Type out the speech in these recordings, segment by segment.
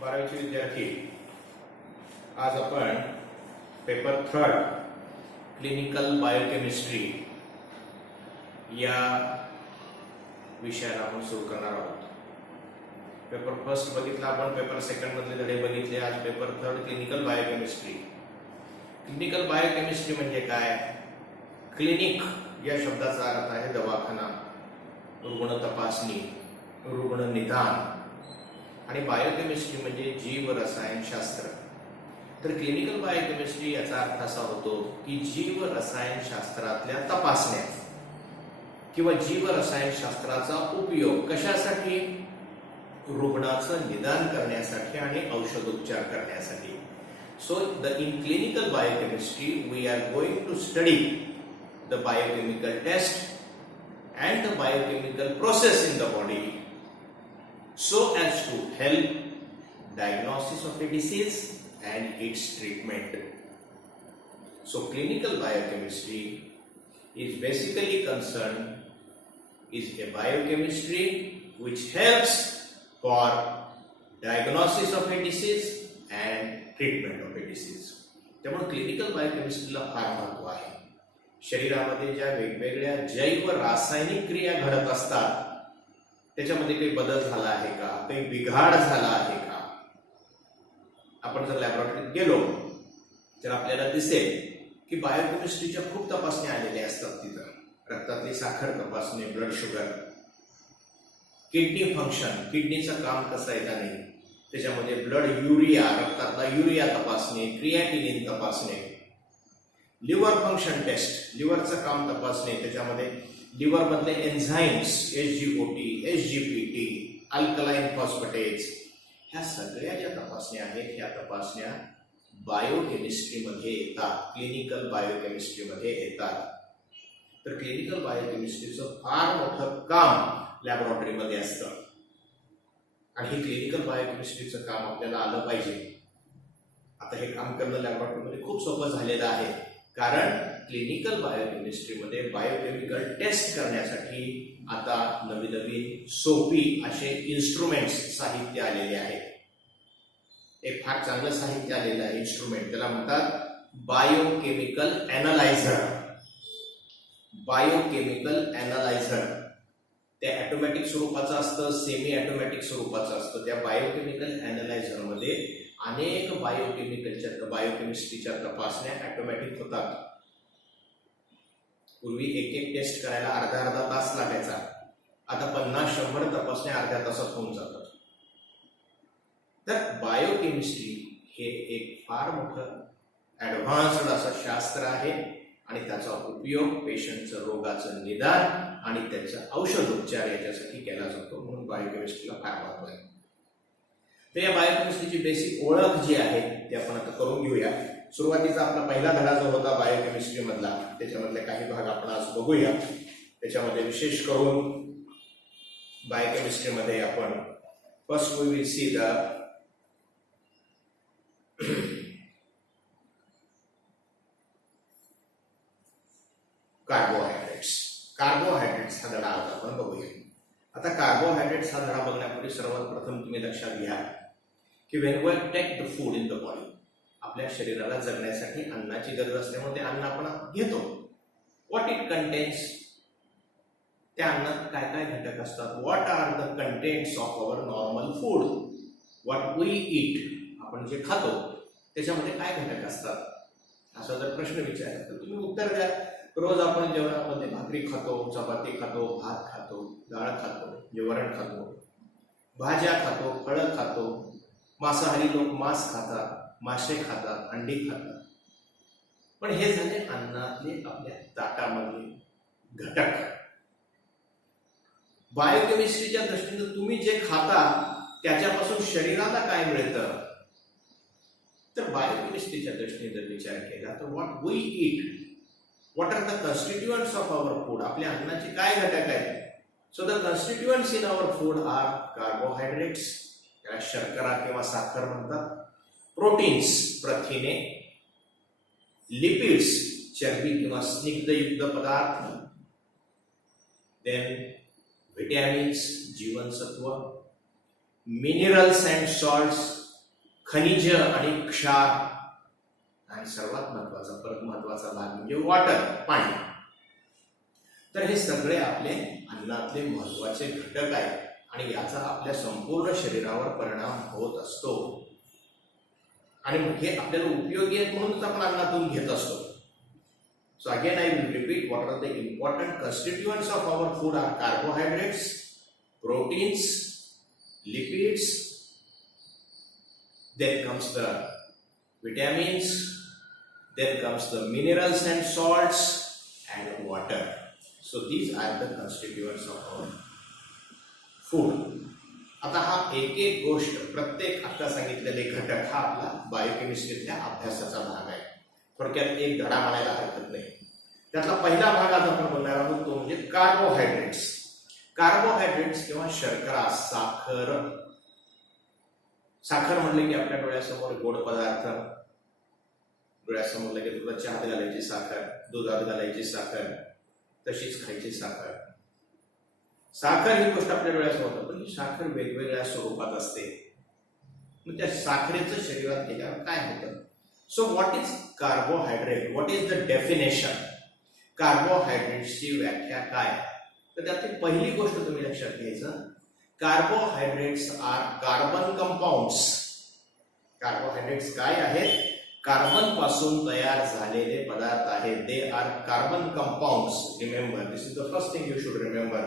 12वीचे विद्यार्थी, आज आपण पेपर 3 क्लिनिकल बायोकेमिस्ट्री या विषयाला आपण सुरू करणार आहोत. पेपर फर्स्ट बघितला आपण, पेपर सेकंड मधले धडे बघितले. आज paper 3 clinical biochemistry. Clinical biochemistry म्हणजे काय? क्लिनिक या शब्दाचा अर्थ आहे दवाखाना, रुग्ण तपासणी, रुग्ण निदान. आणि बायोकेमिस्ट्री म्हणजे जीव रसायनशास्त्र. तर क्लिनिकल बायोकेमिस्ट्री याचा अर्थ असा होतो की जीव रसायनशास्त्रातल्या तपासण्या किंवा जीव रसायनशास्त्राचा उपयोग कशासाठी? रुग्णाचं निदान करण्यासाठी आणि औषधोपचार करण्यासाठी. So in clinical biochemistry we are going to study the biochemical test and the biochemical process in the body so as to help diagnosis of a disease and its treatment. So clinical biochemistry is basically is a biochemistry which helps for diagnosis of a disease and treatment of a disease. त्यामुळे clinical बायोकेमिस्ट्रीला फार महत्व आहे. शरीरामध्ये ज्या वेगवेगळ्या जैव रासायनिक क्रिया घडत असतात त्याच्यामध्ये काही बदल झाला आहे का, काही बिघाड झाला आहे का? आपण जर लॅबोरेटरीत गेलो तर आपल्याला दिसेल की बायोकेमिस्ट्रीच्या खूप तपासण्या आलेल्या असतात तिथं. रक्तातली साखर तपासणी, ब्लड शुगर, किडनी फंक्शन, किडनीचं काम कसं आहे का नाही, त्याच्यामध्ये ब्लड युरिया, रक्तातला युरिया तपासणे, क्रिएटिनिन तपासणे, लिव्हर फंक्शन टेस्ट, लिव्हरचं काम तपासणे, त्याच्यामध्ये लिव्हर मधले enzymes, SGOT, SGPT, alkaline phosphatase, ह्या सगळ्या ज्या तपासण्या आहेत ह्या तपासण्या बायोकेमिस्ट्रीमध्ये येतात, क्लिनिकल बायोकेमिस्ट्रीमध्ये येतात. तर क्लिनिकल बायोकेमिस्ट्रीचं फार मोठं काम लॅबोरेटरीमध्ये असतं आणि हे क्लिनिकल बायोकेमिस्ट्रीचं काम आपल्याला आलं पाहिजे. आता हे काम करणं लॅबोरेटरीमध्ये खूप सोपं झालेलं आहे, कारण क्लिनिकल बायोकेमिस्ट्रीमध्ये बायोकेमिकल टेस्ट करण्यासाठी आता नवीन नवीन सोपी असे इन्स्ट्रुमेंट्स, साहित्य आलेले आहेत. एक फार चांगलं साहित्य आलेलं आहे, इन्स्ट्रुमेंट, त्याला म्हणतात बायोकेमिकल अॅनालायझर. बायोकेमिकल अॅनालायझर ते ऑटोमॅटिक स्वरूपाचं असतं, सेमी ऑटोमॅटिक स्वरूपाचं असतं. त्या बायोकेमिकल अॅनालायझरमध्ये अनेक बायोकेमिस्ट्रीच्या तपासण्या ऑटोमॅटिक होतात. पूर्वी एक टेस्ट करायला अर्धा तास लागायचा, आता 50-100 तपासण्या अर्ध्या तासात होऊन जातात. तर बायोकेमिस्ट्री हे एक फार मोठं ऍडव्हान्स्ड असं शास्त्र आहे आणि त्याचा उपयोग पेशंटचं रोगाचं निदान आणि त्याचा औषधोपचार याच्यासाठी केला जातो. म्हणून बायोकेमिस्ट्रीला फार महत्व आहे. तर या बायोकेमिस्ट्रीची बेसिक ओळख जी आहे ती आपण आता करून घेऊया. सुरुवातीचा आपला पहिला धडा जो होता बायोकेमिस्ट्री मधला, त्याच्यामधले काही भाग आपण आज बघूया. त्याच्यामध्ये विशेष करून बायोकेमिस्ट्रीमध्ये आपण first we will see the carbohydrates. Carbohydrates हा धडा आज आपण बघूया. आता कार्बोहायड्रेट्स हा धडा बघण्यापूर्वी सर्वात प्रथम तुम्ही लक्षात घ्या की when we take the food in the body, आपल्या शरीराला जगण्यासाठी अन्नाची गरज असल्यामुळे ते अन्न आपण घेतो. व्हॉट इट कंटेन्स, त्या अन्नात काय काय घटक असतात. What are the contents of our normal food, what we eat, आपण जे खातो त्याच्यामध्ये काय घटक असतात, असा जर प्रश्न विचारला तर तुम्ही उत्तर द्या. रोज आपण जेवणामध्ये भाकरी खातो, चपाती खातो, भात खातो, डाळ खातो, वरण खातो, भाज्या खातो, फळं खातो. मांसाहारी लोक मांस खातात, मासे खातात, अंडी खातात. पण हे झाले अन्नातले आपल्या ताटामधले घटक. बायोकेमिस्ट्रीच्या दृष्टीने तुम्ही जे खाता त्याच्यापासून शरीराला काय मिळतं, तर बायोकेमिस्ट्रीच्या दृष्टीने जर विचार केला तर what we eat, what are the constituents of our food, आपल्या अन्नाचे काय घटक आहेत. So the constituents in our food are carbohydrates, त्याला शर्करा किंवा साखर म्हणतात. प्रोटीन्स, प्रथिने, लिपिड्स, चरबी किंवा स्निग्धयुक्त पदार्थ, देन विटॅमिन्स, जीवनसत्व, मिनरल्स अँड सॉल्ट्स, खनिज आणि क्षार, आणि सर्वात महत्वाचा परत महत्वाचा भाग म्हणजे वॉटर, पाणी. तर हे सगळे आपले अन्नातले महत्वाचे घटक आहेत आणि याचा आपल्या संपूर्ण शरीरावर परिणाम होत असतो आणि हे आपल्याला उपयोगी आहेत म्हणूनच आपण अन्नातून घेत असतो. So again I will repeat what are the important constituents of our food are carbohydrates, proteins, lipids, then comes the vitamins, then comes the minerals and salts and water. So these are the constituents of our food. आता हा एक एक गोष्ट प्रत्येक आता सांगितलेले घटक हा आपला बायोकेमिस्ट्रीच्या अभ्यासाचा भाग आहे. थोडक्यात एक धडा म्हणायला हरकत नाही. त्यातला पहिला भाग आज आपण बोलणार आहोत तो म्हणजे कार्बोहायड्रेट्स. कार्बोहायड्रेट्स किंवा शर्करा, साखर. साखर म्हणले की आपल्या डोळ्यासमोर गोड पदार्थ, डोळ्यासमोर लगेच तुला चहात घालायची साखर, दुधात घालायची साखर, तशीच खायची साखर. साखर ही गोष्ट आपल्या डोळ्यासमोर होतं, पण ही साखर वेगवेगळ्या स्वरूपात असते. मग त्या साखरेचं शरीरात गेल्यावर काय होतं? So what is carbohydrate? What is the definition? कार्बोहायड्रेट्सची व्याख्या काय? तर त्यातली पहिली गोष्ट तुम्ही लक्षात घ्यायचं, carbohydrates are carbon compounds. Carbohydrates काय आहेत? कार्बन पासून तयार झालेले पदार्थ आहेत. They are carbon compounds. Remember, this is the first thing you should remember.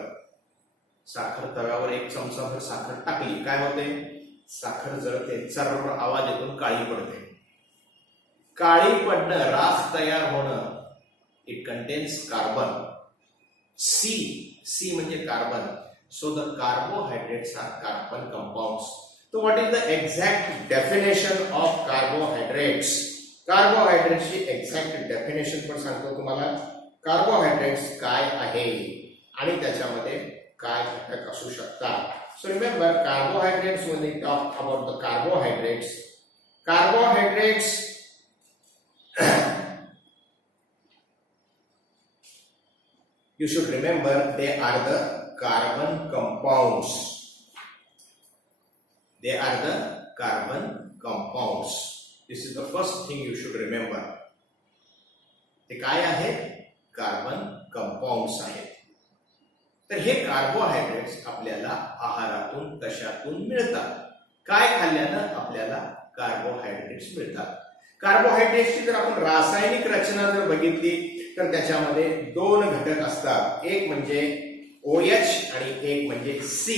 साखर तव्यावर एक चमचाभर साखर टाकली, काय होते? साखर जळते, चर्र आवाज येतो, काळी पडते. काळी पडणं, राख तयार होणं, इट कंटेन्स कार्बन. सी म्हणजे carbon. So the carbohydrates are carbon compounds. So what is the exact definition of carbohydrates? कार्बोहायड्रेट्सची एक्झॅक्ट डेफिनेशन पण सांगतो तुम्हाला. कार्बोहायड्रेट्स काय आहे आणि त्याच्यामध्ये काय घटक असू शकतात. So remember, carbohydrates, when we talk about the carbohydrates, you should remember they are the carbon compounds. They are the carbon compounds. This is the first thing you should remember. ते काय आहे? कार्बन कंपाऊंड्स आहेत. तर हे carbohydrates आपल्याला आहारातून कशातून मिळतात? काय खाल्ल्यानं आपल्याला कार्बोहायड्रेट्स मिळतात? कार्बोहायड्रेट्सची जर आपण रासायनिक रचना जर बघितली तर त्याच्यामध्ये दोन घटक असतात. एक म्हणजे OH आणि एक म्हणजे C.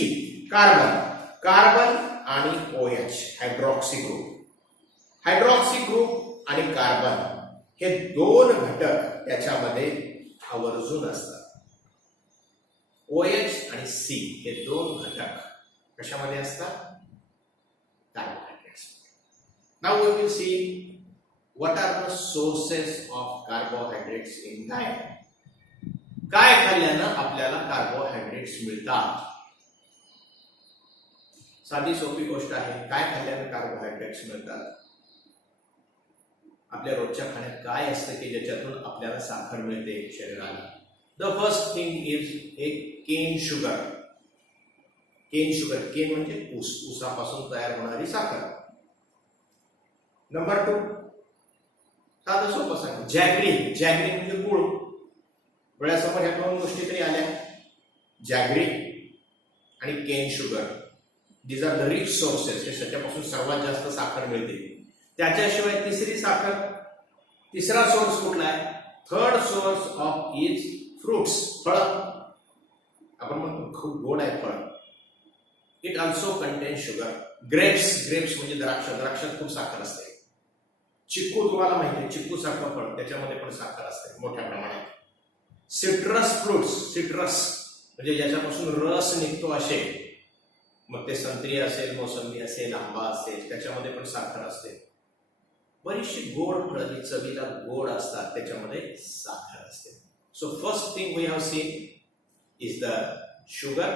कार्बन आणि OH, hydroxy group. Hydroxy group आणि कार्बन हे दोन घटक त्याच्यामध्ये आवर्जून असतात. OH आणि C हे दोन घटक कशामध्ये असतात? Carbohydrates. Now we will see what are the sources of carbohydrates in diet. काय खाल्ल्यानं आपल्याला कार्बोहायड्रेट्स मिळतात? साधी सोपी गोष्ट आहे. काय खाल्ल्यानं कार्बोहायड्रेट्स मिळतात? आपल्या रोजच्या खाण्यात काय असतं की ज्याच्यातून आपल्याला साखर मिळते शरीराला? द फर्स्ट थिंग इज एक केन शुगर. केन म्हणजे ऊसापासून तयार होणारी साखर. नंबर 2, साधं सोपं सांग, जॅगरी म्हणजे गुळ. डोळ्यासमोर ह्या दोन गोष्टी तरी आल्या, जॅगरी आणि cane sugar. These are the rich sources. त्याच्यापासून सर्वात जास्त साखर मिळते. त्याच्याशिवाय तिसरा सोर्स कुठला आहे? Third source of is fruits, फळ. आपण म्हणतो खूप गोड आहे फळ. It also content sugar. Grapes म्हणजे द्राक्षात खूप साखर असते. चिक्कू तुम्हाला माहिती आहे, चिक्कू सारखं फळ, त्याच्यामध्ये पण साखर असते मोठ्या प्रमाणात. सिट्रस म्हणजे ज्याच्यापासून रस निघतो असे, मग ते संत्री असेल, मोसंबी असेल, आंबा असेल, त्याच्यामध्ये पण साखर असते. बरीचशी गोड फळं जी चवीला गोड असतात त्याच्यामध्ये साखर असते. So first thing we have seen is the sugar,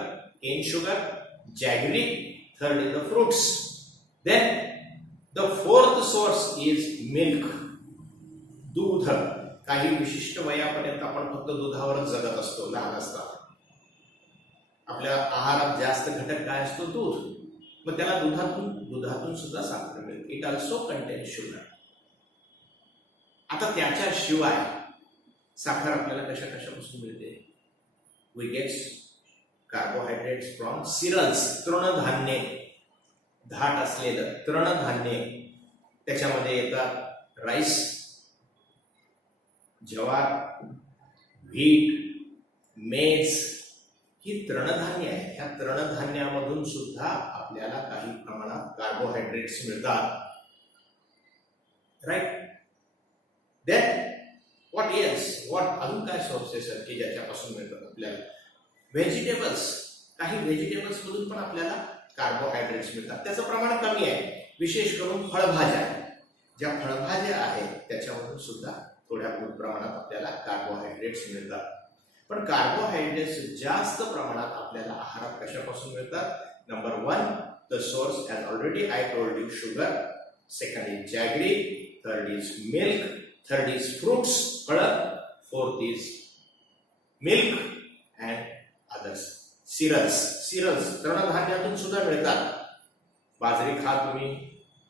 cane sugar, jaggery. Third is the fruits. Then the fourth source is milk, दूध. काही विशिष्ट वयापर्यंत आपण फक्त दुधावरच जगत असतो लहान असताना. आपल्या आहारात जास्त घटक काय असतो? दूध. मग त्याला दुधातून सुद्धा साखर मिळते. It also content sugar. आता त्याच्याशिवाय साखर आपल्याला कशापासून मिळते? We get carbohydrates from cereals, तृणधान्ये, धाट असलेलं तृणधान्ये. त्याच्यामध्ये येतात राईस, ज्वार, व्हीट, मेज, ही तृणधान्य आहे. ह्या तृणधान्यामधून सुद्धा आपल्याला काही प्रमाणात कार्बोहायड्रेट्स मिळतात. राईट. देन व्हॉट अजून काय सोर्सेस आहेत की ज्याच्यापासून मिळतात आपल्याला? व्हेजिटेबल्स. काही व्हेजिटेबल्स मधून पण आपल्याला कार्बोहायड्रेट्स मिळतात. त्याचं प्रमाण कमी आहे. विशेष करून फळभाज्या, ज्या फळभाज्या आहेत त्याच्यामधून सुद्धा थोड्या प्रमाणात आपल्याला कार्बोहायड्रेट्स मिळतात. पण कार्बोहायड्रेट्स जास्त प्रमाणात आपल्याला आहारात कशापासून मिळतात? Number 1, the source, as already I told you, sugar. Second is jaggery. Third is milk. Third is fruits, फळं. Fourth is milk and others. Cereals तृणधान्यातून सुद्धा मिळतात. बाजरी खा तुम्ही,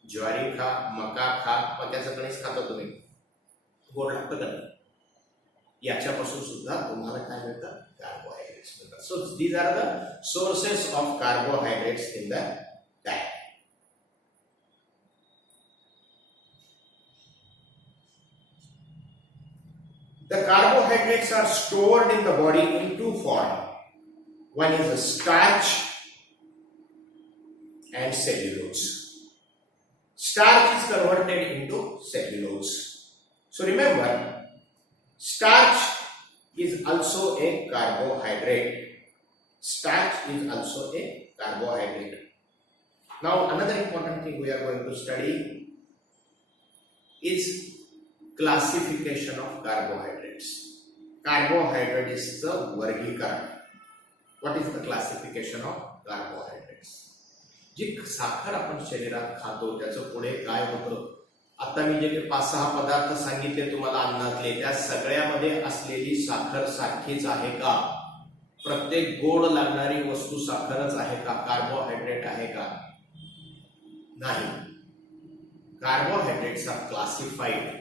ज्वारी खा, मका खा, मक्याचं कणीस खाता तुम्ही, गोड लागतं का? याच्यापासून सुद्धा तुम्हाला काय मिळतं? कार्बोहायड्रेट्स मिळतात. So these are the sources of carbohydrates in the diet. The carbohydrates are stored in the body in two forms. One is a starch and cellulose. Starch is converted into cellulose. So remember, starch is also a carbohydrate. Starch is also a carbohydrate. Now another important thing we are going to study is classification of carbohydrates. Carbohydrates वर्गीकरण. What is the classification of carbohydrates? जी साखर आपण शरीरात खातो त्याचं पुढे काय होतं? आता मी जे 5-6 पदार्थ सांगितले तुम्हाला अन्नातले, त्या सगळ्यामध्ये असलेली साखर सारखीच आहे का? प्रत्येक गोड लागणारी वस्तू साखरच आहे का? कार्बोहायड्रेट आहे का? नाही. Carbohydrates R classified.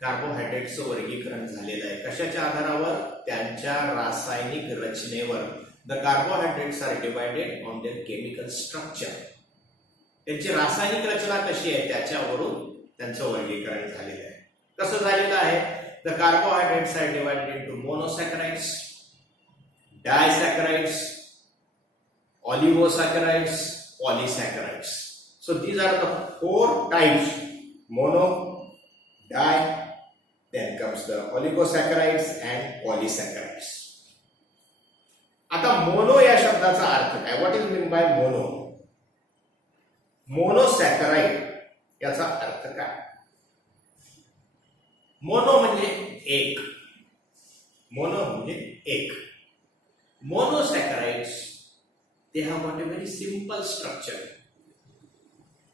कार्बोहायड्रेट्सचं वर्गीकरण झालेलं आहे. कशाच्या आधारावर? त्यांच्या रासायनिक रचनेवर. The carbohydrates are divided on their chemical structure. त्यांची रासायनिक रचना कशी आहे त्याच्यावरून त्यांचं वर्गीकरण झालेलं आहे. कसं झालेलं आहे? The carbohydrates are divided into monosaccharides, disaccharides, oligosaccharides, polysaccharides. So these are the 4 types. Mono, di, then comes the oligosaccharides and polysaccharides. आता मोनो या शब्दाचा अर्थ काय? What is mean by mono? Monosaccharide याचा अर्थ काय? मोनो म्हणजे एक. मोनो म्हणजे एक. मोनोसॅकराइड्स they have got a very simple structure.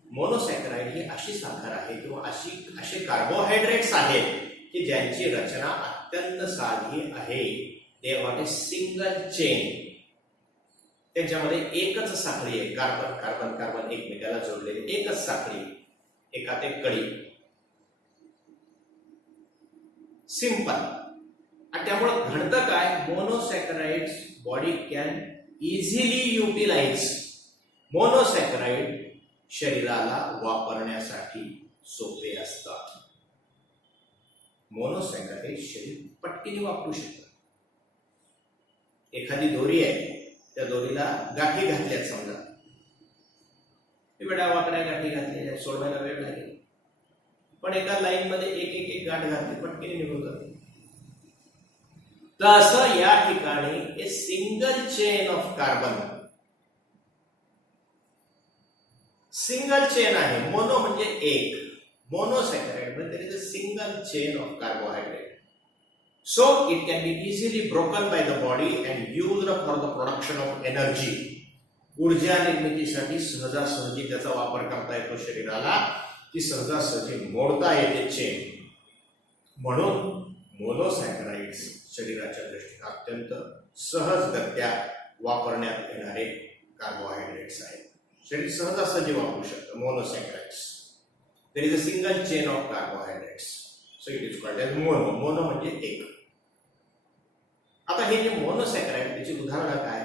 मोनोसॅकराइड ही अशी साखर आहे किंवा असे कार्बोहायड्रेट्स आहेत की ज्यांची रचना अत्यंत साधी आहे. They have got a single chain. त्यांच्यामध्ये एकच साखळी आहे. कार्बन कार्बन कार्बन एकमेकाला जोडलेली एकच साखळी, एकात एक कडी. सिंपल. आणि त्यामुळे घडतं काय? मोनोसॅकराइड्स बॉडी कॅन इझिली युटिलाइज. मोनोसॅकराइड शरीराला वापरण्यासाठी सोपे असतात. मोनोसॅकराइड शरीर पटकीने वापरू शकतात. एखादी दोरी आहे, त्या दोरीला गाठी घातल्यात समजा, वेगळ्या वाकड्या गाठी घातलेल्या, सोडवायला वेळ लागेल. पण एका लाईन मध्ये एक गाठ घातली, पटकीने निघून जाते. तसं या ठिकाणी a single chain of carbon, single chain आहे. मोनो म्हणजे एक. मोनोसॅकराइड म्हणजे there is a single chain of carbohydrate. So it can be easily broken by the body and used for the production of energy. ऊर्जा निर्मितीसाठी सहजासहजी त्याचा वापर करता येतो शरीराला. ती सहजासहजी मोडता येते चेन. म्हणून मोनोसॅकराइड्स शरीराच्या दृष्टीने अत्यंत सहजगत्या वापरण्यात येणारे कार्बोहायड्रेट्स आहेत. शरीर सहजासहजी वापरू शकतं monosaccharides. There is a single chain of carbohydrates, so it is called as mono. Mono म्हणजे एक. आता हे जे मोनोसॅकराइड त्याची उदाहरणं काय?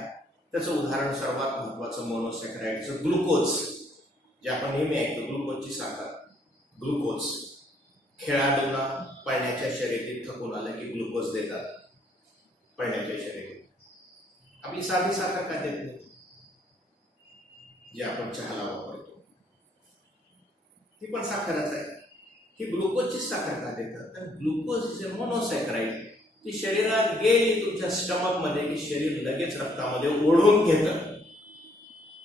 त्याचं उदाहरण सर्वात महत्वाचं मोनोसॅकराइडचं ग्लुकोज, जे आपण नेहमी ऐकतो ग्लुकोजची साखर. ग्लुकोज खेळाडूंना पळण्याच्या शर्यतीत थकून आलं की ग्लुकोज देतात पळण्याच्या शर्यतीत. आपली साधी साखर का देत नाही, जे आपण चहाला वापरतो ती पण साखरच आहे. ही ग्लुकोजची साखर का देतात? तर ग्लुकोज इज अ मोनोसॅकराइड. ती शरीरात गेली तुमच्या स्टमक मध्ये की शरीर लगेच रक्तामध्ये ओढून घेतं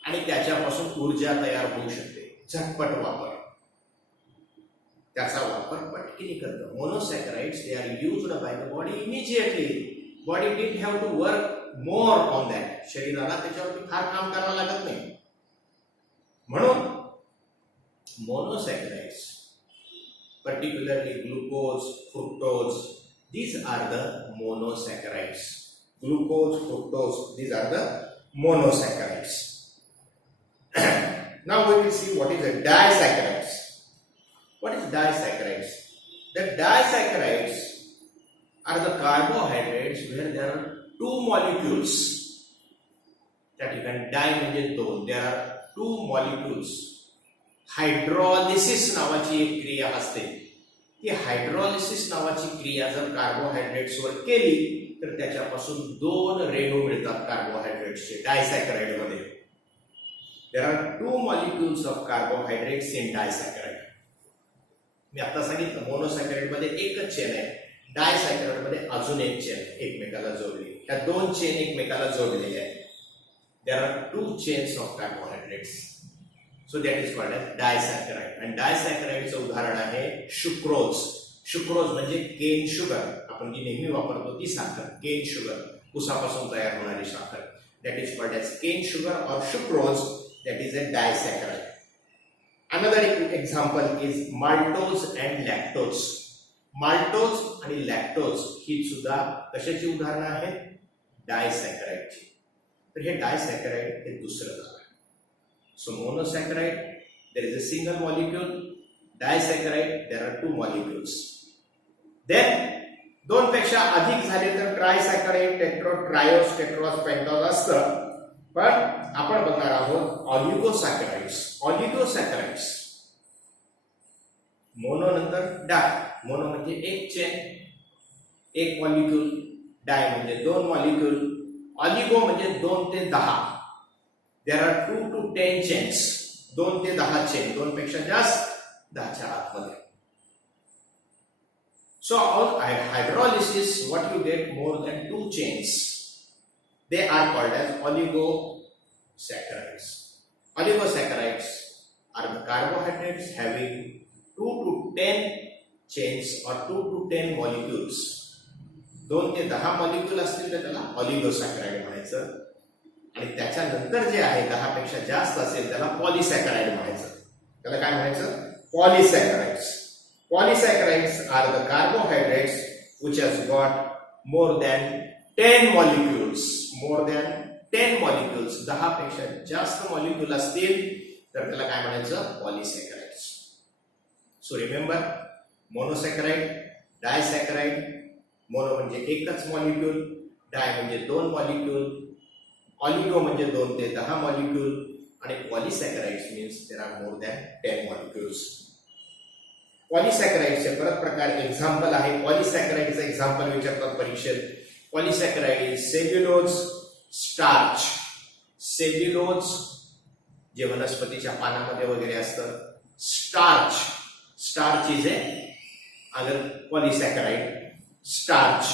आणि त्याच्यापासून ऊर्जा तयार होऊ शकते. झटपट वापर, त्याचा वापर पटकिनी करतो. Monosaccharides they are used by the body immediately. Body didn't have to work more on that. शरीराला त्याच्यावरती फार काम करावं लागत नाही. म्हणून मोनोसॅकराइड्स, particularly glucose, fructose, these are the monosaccharides. Glucose, fructose, these are the monosaccharides. Now we will see what is a disaccharides. What is disaccharides? The disaccharides are the carbohydrates where there are two molecules. त्या ठिकाणी डाय म्हणजे दोन. There are two molecules. Hydrolysis नावाची एक क्रिया असते. ती hydrolysis नावाची क्रिया जर कार्बोहायड्रेट्सवर केली तर त्याच्यापासून दोन रेणू मिळतात कार्बोहायड्रेट्सचे डायसॅकराइड मध्ये. There are two molecules of carbohydrates in disaccharide. मी आता सांगितलं मोनोसॅकराइड मध्ये एकच चेन आहे, डायसॅकराइड मध्ये अजून एक चेन एकमेकाला जोडली. ह्या दोन चेन एकमेकाला जोडलेल्या आहेत. There are two chains of carbohydrates. So that is called as disaccharide. And disaccharideचं उदाहरण आहे शुक्रोज. शुक्रोज म्हणजे केन शुगर. आपण जी नेहमी वापरतो ती साखर, केन शुगर, ऊसापासून तयार होणारी साखर. That is called as cane sugar or sucrose. That is a disaccharide. Another example is maltose and lactose. Maltose आणि लॅक्टोज ही सुद्धा कशाची उदाहरणं आहेत? डायसॅकराइडची. तर हे डायसॅकराइड हे दुसरं झालं. So monosaccharide, there is a single molecule. Disaccharide, there are two molecules. Then दोन पेक्षा अधिक झाले तर ट्रायसॅकराइड, टेट्रोज, ट्रायोज, टेट्रोज, पेंटोज असतं. पण आपण बघणार आहोत ऑलिगोसॅकराइड्स. ऑलिगोसॅकराइड्स मोनो नंतर डाय. मोनो म्हणजे एक चेन, एक मॉलिक्यूल. डाय म्हणजे दोन मॉलिक्यूल. ऑलिगो म्हणजे 2 ते 10. There are 2 to 10 chains. 2 ते 10 चेन. 2 पेक्षा जास्त, 10च्या आतमध्ये. So on hydrolysis, what you get more than 2 chains, they are called as oligosaccharides. Oligosaccharides are the carbohydrates having 2 to 10 chains or 2 to 10 molecules. 2 ते 10 molecule असतील तर त्याला ऑलिगोसॅकराइड म्हणायचं. आणि त्याच्यानंतर जे आहे 10 पेक्षा जास्त असेल त्याला पॉलिसॅकराइड म्हणायचं. त्याला काय म्हणायचं? Polysaccharides. Polysaccharides are the carbohydrates which has got more than 10 molecules. More than 10 molecules. 10 पेक्षा जास्त मॉलिक्यूल असतील तर त्याला काय म्हणायचं? Polysaccharides. So remember, monosaccharide, disaccharide. Mono म्हणजे एकच मॉलिक्यूल, डाय म्हणजे 2 मॉलिक्यूल, ऑलिगो म्हणजे 2 ते 10 मॉलिक्यूल आणि polysaccharides means there are more than 10 molecules. पॉलिसॅकराइडचे परत प्रकार एक्झाम्पल आहे. पॉलिसॅकराइडचं एक्झाम्पल विचारतात परीक्षेत. Polysaccharide is cellulose, starch. Cellulose जे वनस्पतीच्या पानामध्ये वगैरे असतं. Starch, starch is a other polysaccharide. Starch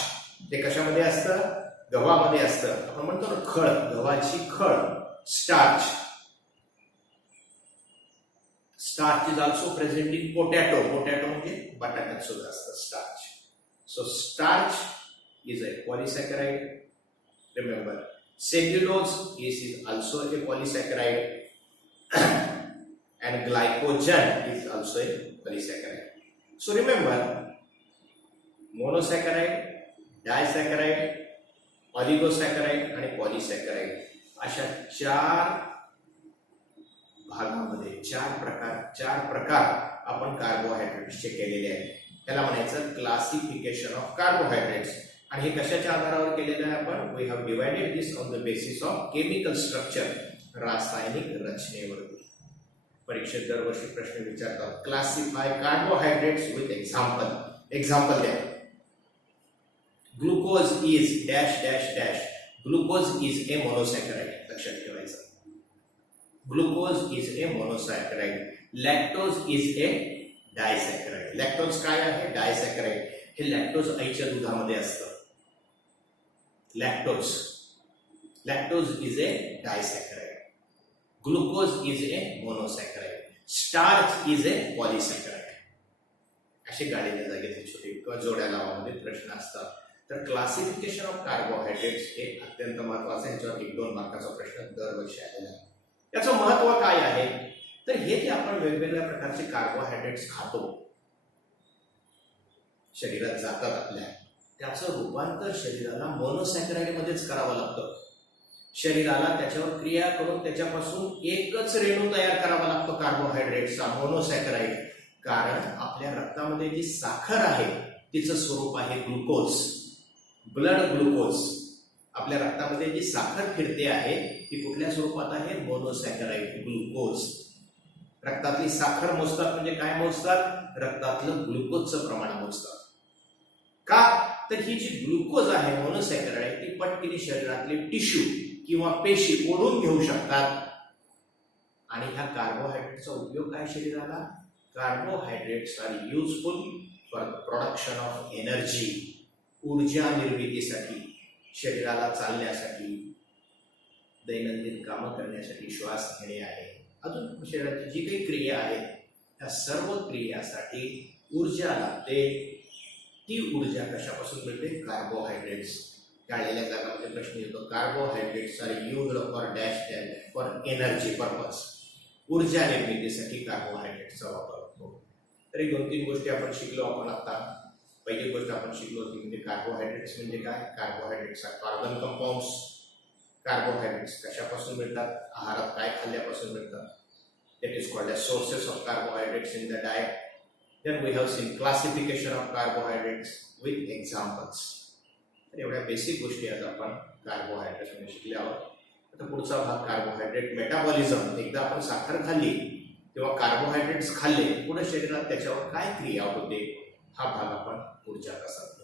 ते कशामध्ये असतं? गव्हामध्ये असतं. आपण म्हणतो ना खळ, गव्हाची खळ, starch. Starch is also present in potato. Potato म्हणजे बटाट्यात सुद्धा असतं starch. So starch is a polysaccharide. Remember, cellulose is also a polysaccharide and glycogen is also a polysaccharide. So remember, monosaccharide, disaccharide, oligosaccharide आणि polysaccharide अशा 4 भागामध्ये चार प्रकार आपण कार्बोहायड्रेट्सचे केलेले आहेत. त्याला म्हणायचं क्लासिफिकेशन ऑफ कार्बोहायड्रेट्स. आणि हे कशाच्या आधारावर केलेलं आहे आपण? We have divided this on the basis of chemical structure, रासायनिक रचनेवरती. परीक्षेत दरवर्षी प्रश्न विचारतात, क्लासिफाय कार्बोहायड्रेट्स विथ एक्झाम्पल द्या. Glucose is dash dash dash. Glucose is a monosaccharide. लक्षात ठेवायचं, glucose is a monosaccharide. Lactose is a disaccharide. Lactose काय आहे? डायसॅकराइड. हे लॅक्टोज आईच्या दुधामध्ये असतं. Lactose is a disaccharide. Glucose is a monosaccharide. Starch is a polysaccharide. असे गाडीच्या जागेचे छोटे किंवा जोड्या लावामध्ये प्रश्न असतात. तर क्लासिफिकेशन ऑफ कार्बोहायड्रेट्स हे अत्यंत महत्वाचं आहे. ह्याच्यावर 1-2 मार्काचा प्रश्न दरवर्षी आलेला आहे. याचं महत्व काय आहे? तर हे जे आपण वेगवेगळ्या प्रकारचे कार्बोहायड्रेट्स खातो, शरीरात जातात आपल्या, त्याचं रूपांतर शरीराला मोनोसॅकराइड मध्येच करावं लागतं. शरीराला त्याच्यावर क्रिया करून त्याच्यापासून एकच रेणू तयार करावा लागतो कार्बोहायड्रेटचा, मोनोसॅकराइड. कारण आपल्या रक्तामध्ये जी साखर आहे तिचं स्वरूप आहे ग्लुकोज, ब्लड ग्लुकोज. आपल्या रक्तामध्ये जी साखर फिरते आहे ती कुठल्या स्वरूपात आहे? मोनोसॅकराइड, ग्लुकोज. रक्तातली साखर मोजतात म्हणजे काय मोजतात? रक्तातलं ग्लुकोजचं प्रमाण मोजतात. का? तर ही जी ग्लुकोज आहे मोनोसॅकराइड, ती पटकन शरीरातले टिश्यू किंवा पेशी ओढून घेऊ शकतात. आणि ह्या कार्बोहायड्रेटचा उपयोग काय शरीराला? Carbohydrates are useful for production of energy. ऊर्जा निर्मितीसाठी, शरीराला चालण्यासाठी, दैनंदिन कामं करण्यासाठी, श्वास घेणे आहे, अजून शरीराची जी काही क्रिया आहे त्या सर्व क्रियासाठी ऊर्जा लागते. ती ऊर्जा कशापासून मिळते? कार्बोहायड्रेट्स. काढलेल्या जागामध्ये प्रश्न येतो, carbohydrates are used for dash dash for energy purpose. ऊर्जा निर्मितीसाठी कार्बोहायड्रेट्सचा वापर होतो. तरी 2-3 गोष्टी आपण शिकलो आपण आता. पहिली गोष्ट आपण शिकलो ती म्हणजे कार्बोहायड्रेट्स म्हणजे काय? Carbohydrates are carbon compounds. Carbohydrates कशापासून मिळतात? आहारात काय खाल्ल्यापासून मिळतात? That is called as sources of carbohydrates in the diet. Then we have seen classification of carbohydrates with examples. तर एवढ्या बेसिक गोष्टी आज आपण कार्बोहायड्रेट्स मध्ये शिकले आहोत. आता पुढचा भाग कार्बोहायड्रेट मेटाबॉलिझम. एकदा आपण साखर खाल्ली तेव्हा कार्बोहायड्रेट्स खाल्ले, पुढे शरीरात त्याच्यावर काय क्रिया होते हा भाग आपण पुढच्या तासात